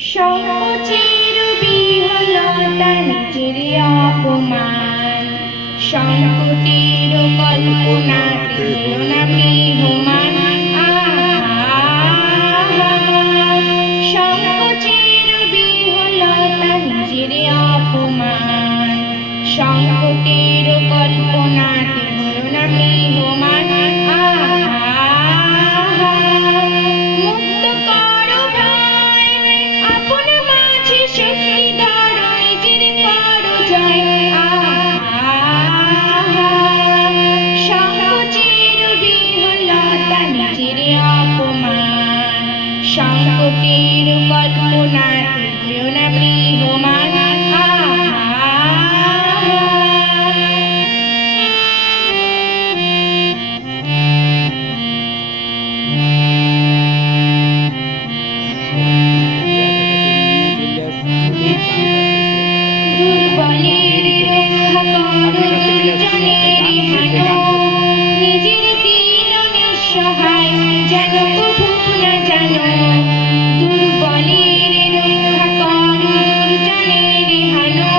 সংকোচের বিহ্বলতা নিজের অপমান, সংকটের কল্পনাতে হলো না মেহমান। সংকোচের বিহ্বলতা নিজের অপমান, সংকটের কল্পনাতে হলো না মেহমান। মুক্ত করো ভাই আপন মাঝে শক্তি ধরো, নিজের করো জয়। সংকোচের বিহ্বলতা নিজের অপমান, সংকটের কল্পনাতে হলো না মেহমান। দুর্বলের রক্ষা করো, দুর্জনের হানো, নিজের দীন নিঃসহায় যেন কভু না জানো। দুর্বলের রক্ষা করো, দুর্জনের হানো,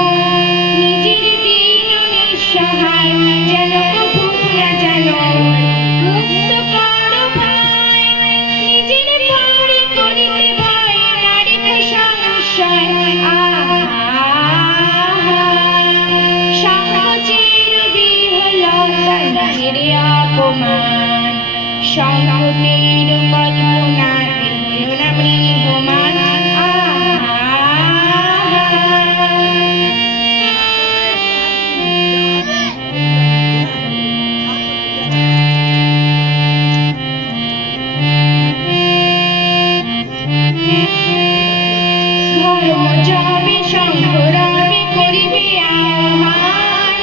নিজের দীন নিঃসহায় যেন কভু না জানো। মুক্ত করো ভাই নিজের পরে করিতে ভয়, নারী সংশয়। সংকোচের বিহ্বলতা নিজের অপমান, সংকটের কল্পনাতে হলো না মেহমান। ধর্ম যাবে সংগ্রামে করিবে আহ্বান,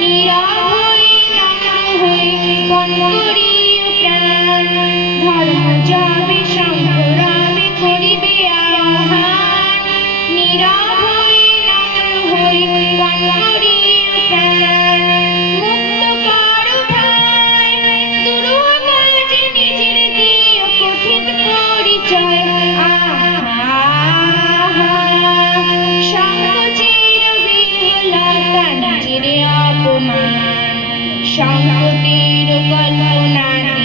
নিরাভয় নম্র হয়ে পণ করিও প্রাণ। ধর্ম যাবে সংগ্রামে করিবে আহ্বান, নিরাভয় নম্র হয়ে পণ করিও প্রাণ। মুক্ত করো ভাই দুরূহ কাজে নিজের দিও কঠিন পরিচয়। সংকোচের বিহ্বলতা নিজের অপমান, সংকটের কল্পনাতে